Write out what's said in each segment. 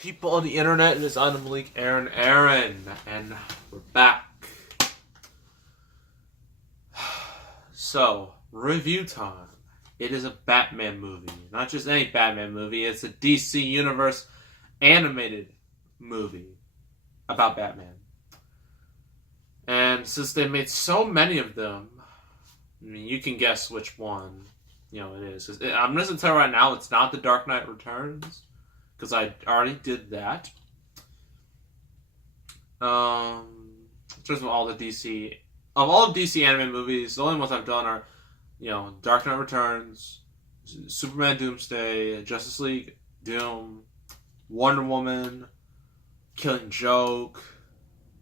People on the internet, it is I'm Malik Aaron, and we're back. So, review time. It is a Batman movie. Not just any Batman movie, it's a DC Universe animated movie about Batman. And since they made so many of them, I mean, you can guess which one, it is. I'm just going to tell you right now, it's not The Dark Knight Returns, because I already did that. In terms of all the DC anime movies, the only ones I've done are, Dark Knight Returns, Superman Doomsday, Justice League, Doom, Wonder Woman, Killing Joke.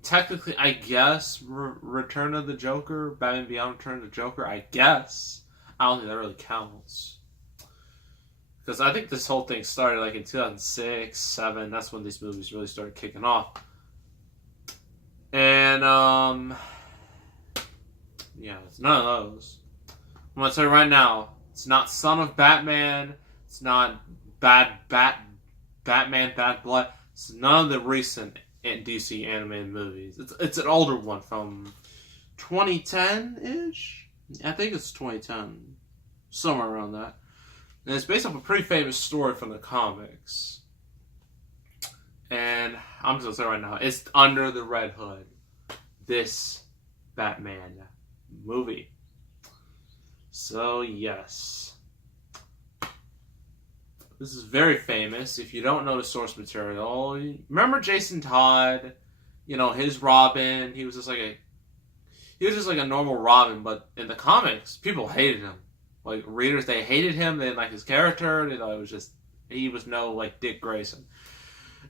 Technically, I guess, Return of the Joker, Batman Beyond Return of the Joker, I guess. I don't think that really counts. Because I think this whole thing started in 2006, 2007. That's when these movies really started kicking off. And, it's none of those. I'm going to tell you right now, it's not Son of Batman. It's not Batman, Bad Blood. It's none of the recent DC animated movies. It's an older one from 2010-ish? I think it's 2010. Somewhere around that. And it's based off a pretty famous story from the comics. And I'm just going to say right now, it's Under the Red Hood. This Batman movie. So, yes. This is very famous. If you don't know the source material, remember Jason Todd? His Robin. He was just like a normal Robin, but in the comics, people hated him. Readers, they hated him. They didn't like his character. He was no Dick Grayson.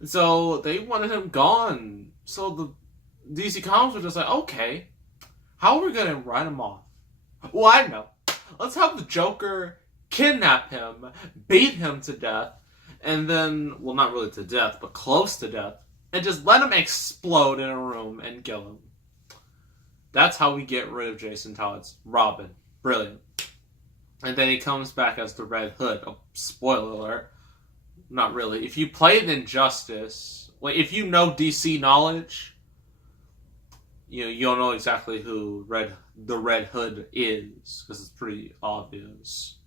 And so they wanted him gone. So the DC Comics were just like, okay, how are we going to write him off? Well, I know. Let's have the Joker kidnap him, beat him to death, and then, well, not really to death, but close to death, and just let him explode in a room and kill him. That's how we get rid of Jason Todd's Robin. Brilliant. And then he comes back as the Red Hood. Oh, spoiler alert. Not really. If you played Injustice, if you know DC knowledge, you'll know exactly who the Red Hood is, because it's pretty obvious.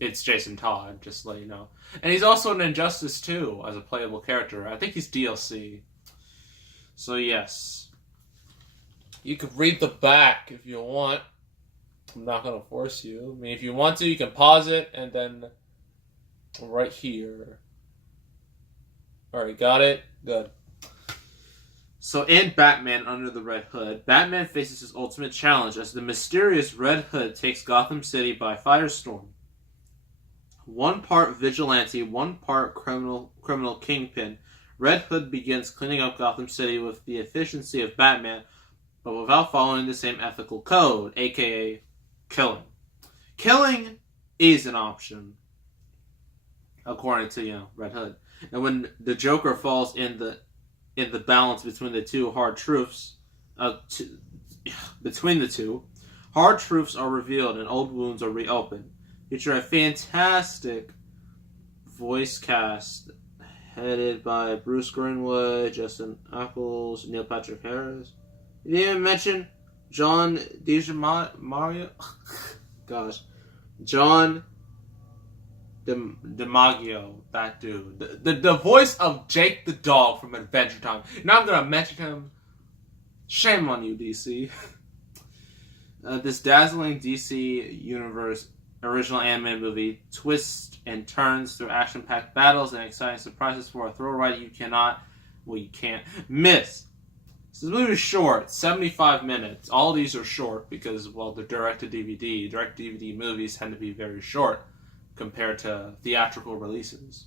It's Jason Todd, just to let you know. And he's also in Injustice 2 as a playable character. I think he's DLC. So, yes. You could read the back if you want. I'm not going to force you. I mean, if you want to, you can pause it, and then right here. Alright, got it? Good. So in Batman Under the Red Hood, Batman faces his ultimate challenge as the mysterious Red Hood takes Gotham City by firestorm. One part vigilante, one part criminal kingpin, Red Hood begins cleaning up Gotham City with the efficiency of Batman, but without following the same ethical code, aka killing. Killing is an option, according to Red Hood. And when the Joker falls in the balance between the two hard truths, hard truths are revealed and old wounds are reopened. Featuring a fantastic voice cast headed by Bruce Greenwood, Justin Ackles, Neil Patrick Harris. You didn't even mention John DiMaggio. Gosh, John DiMaggio, that dude. The voice of Jake the dog from Adventure Time. Now I'm going to mention him. Shame on you, DC. This dazzling DC Universe original animated movie twists and turns through action-packed battles and exciting surprises for a thrill ride you can't miss. So this movie is short, 75 minutes. All these are short because, they're direct-to-DVD. Direct-to-DVD movies tend to be very short compared to theatrical releases.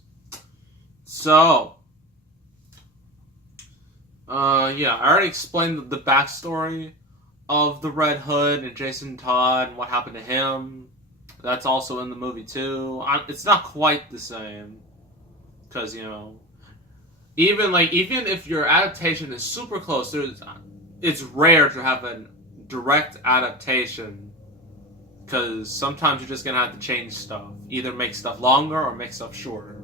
So, I already explained the backstory of the Red Hood and Jason Todd and what happened to him. That's also in the movie too. It's not quite the same, because even if your adaptation is super close, it's rare to have a direct adaptation because sometimes you're just going to have to change stuff. Either make stuff longer or make stuff shorter.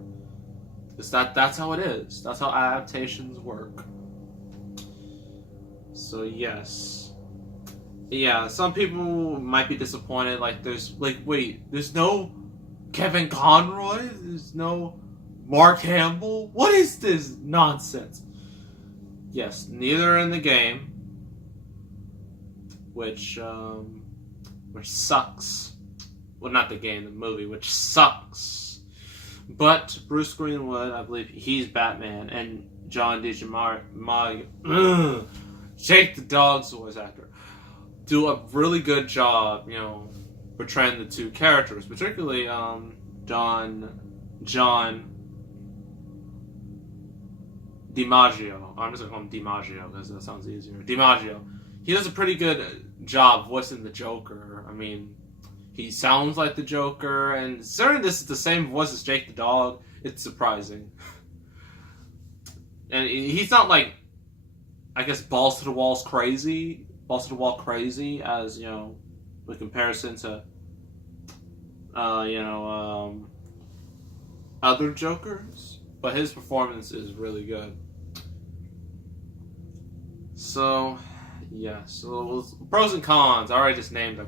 That's how it is. That's how adaptations work. So yes. Yeah, some people might be disappointed. Like, wait, there's no Kevin Conroy? There's no Mark Hamill? What is this nonsense? Yes, neither in the game, which sucks. Well, not the game, the movie, which sucks. But Bruce Greenwood, I believe he's Batman, and John DiGiorgio, Jake the Dog's voice actor, do a really good job, portraying the two characters, particularly John DiMaggio. I'm just gonna call him DiMaggio because that sounds easier. DiMaggio. He does a pretty good job voicing the Joker. I mean, he sounds like the Joker, and considering this is the same voice as Jake the Dog, it's surprising. And he's not like, I guess, balls to the wall crazy, as with comparison to other Jokers, but his performance is really good. So, yeah. So pros and cons. I already just named a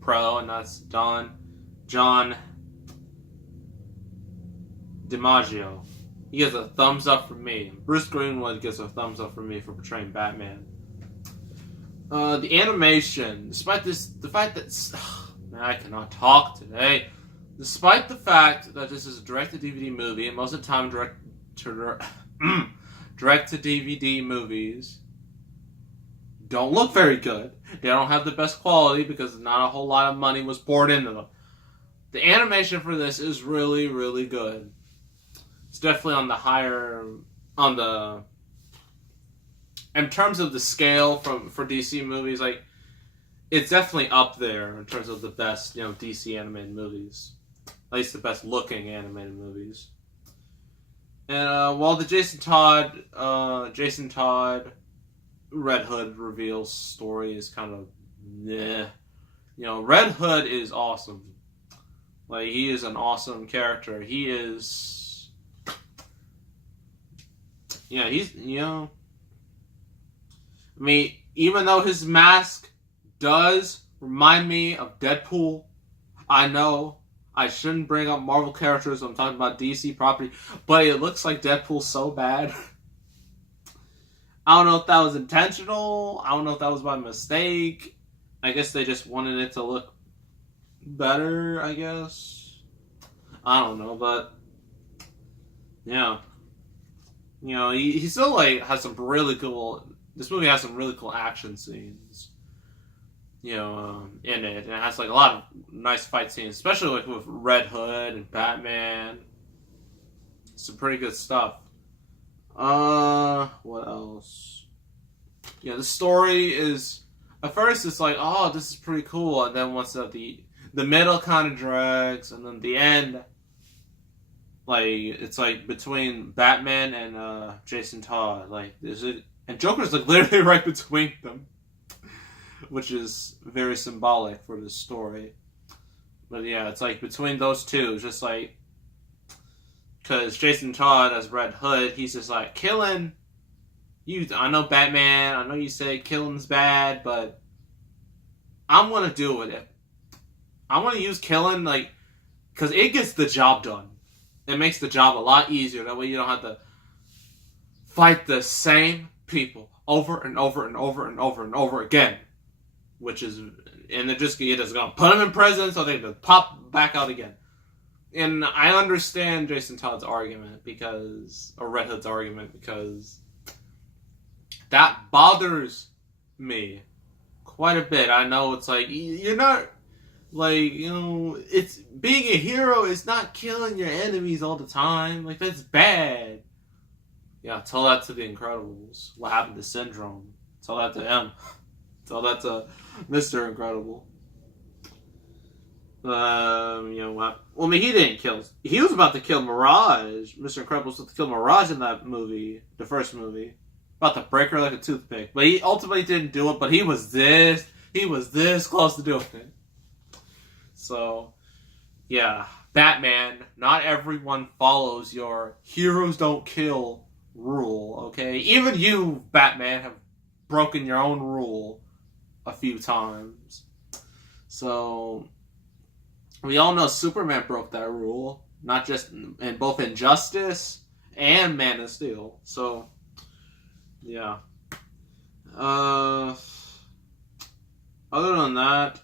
pro, and that's John DiMaggio. He gets a thumbs up from me. Bruce Greenwood gets a thumbs up from me for portraying Batman. The animation, despite the fact that man, I cannot talk today. Despite the fact that this is a direct-to-DVD movie, and most of the time direct-to-DVD movies don't look very good. They don't have the best quality because not a whole lot of money was poured into them. The animation for this is really, really good. It's definitely on the higher, in terms of the scale for DC movies, like, it's definitely up there in terms of the best, DC animated movies. At least the best looking animated movies. And while the Jason Todd Red Hood reveal story is kind of meh. Red Hood is awesome. Like, he is an awesome character. He is, he's, I mean, even though his mask does remind me of Deadpool, I know I shouldn't bring up Marvel characters when I'm talking about DC property, but it looks like Deadpool so bad. I don't know if that was intentional. I don't know if that was by mistake. I guess they just wanted it to look better, I guess. I don't know, but yeah. He still, like, has some really cool... This movie has some really cool action scenes, in it. And it has, like, a lot of nice fight scenes, especially, like, with Red Hood and Batman. Some pretty good stuff. What else? The story is... At first, it's like, oh, this is pretty cool. And then once the middle kind of drags, and then the end, like, it's like between Batman and Jason Todd. Like, and Joker's, like, literally right between them, which is very symbolic for this story. But yeah, it's like between those two, it's just like, because Jason Todd as Red Hood, he's just like, killing you. I know Batman, I know you say killing's bad, but I'm gonna do it. I'm gonna use killing, like, because it gets the job done. It makes the job a lot easier. That way you don't have to fight the same people over and over and over and over and over again. Which is, and you're just gonna put them in prison so they can pop back out again. And I understand Jason Todd's argument or Red Hood's argument, because that bothers me quite a bit. I know it's like, you're not, like, it's being a hero is not killing your enemies all the time. Like, that's bad. Yeah, tell that to the Incredibles. What happened to Syndrome? Tell that to him. Tell that to Mr. Incredible. What? Well, I mean, he didn't kill. He was about to kill Mirage. Mr. Incredible was about to kill Mirage in that movie, the first movie, about to break her like a toothpick. But he ultimately didn't do it. But he was this close to doing it. So, yeah, Batman, not everyone follows your heroes don't kill rule, okay? Even you, Batman, have broken your own rule a few times. So, we all know Superman broke that rule, not just in both Injustice and Man of Steel. So, yeah. Other than that,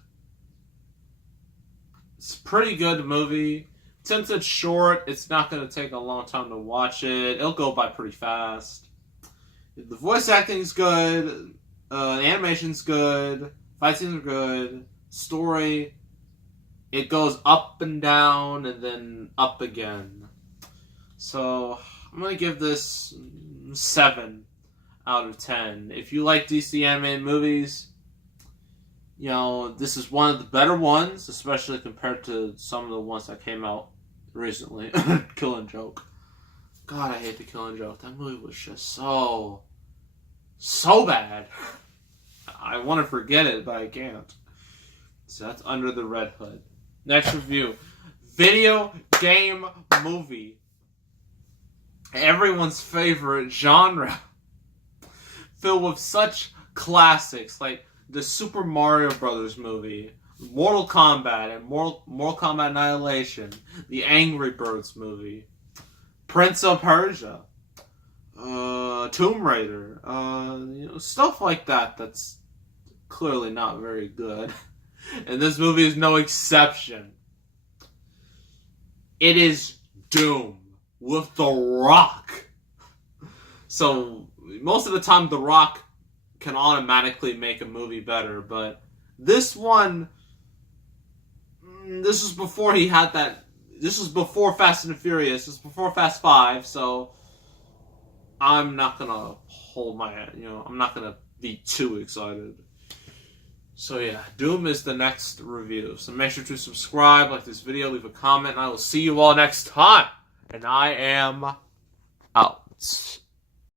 it's a pretty good movie. Since it's short, it's not going to take a long time to watch it. It'll go by pretty fast. The voice acting's good. The animation's good. Fight scenes are good. Story, it goes up and down and then up again. So, I'm going to give this 7 out of 10. If you like DC animated movies, you know, this is one of the better ones, especially compared to some of the ones that came out recently. Killing Joke. God, I hate The Killing Joke. That movie was just so bad. I want to forget it, but I can't. So that's Under the Red Hood. Next review. Video game movie. Everyone's favorite genre. Filled with such classics like the Super Mario Brothers movie, Mortal Kombat and Mortal Kombat Annihilation, the Angry Birds movie, Prince of Persia, Tomb Raider, stuff like that that's clearly not very good. And this movie is no exception. It is Doom with The Rock. So, most of the time, The Rock can automatically make a movie better, but this one, this was before he had that, this was before Fast and Furious, this was before Fast 5, so I'm not gonna hold my, I'm not gonna be too excited. So yeah, Doom is the next review, so make sure to subscribe, like this video, leave a comment, and I will see you all next time, and I am out.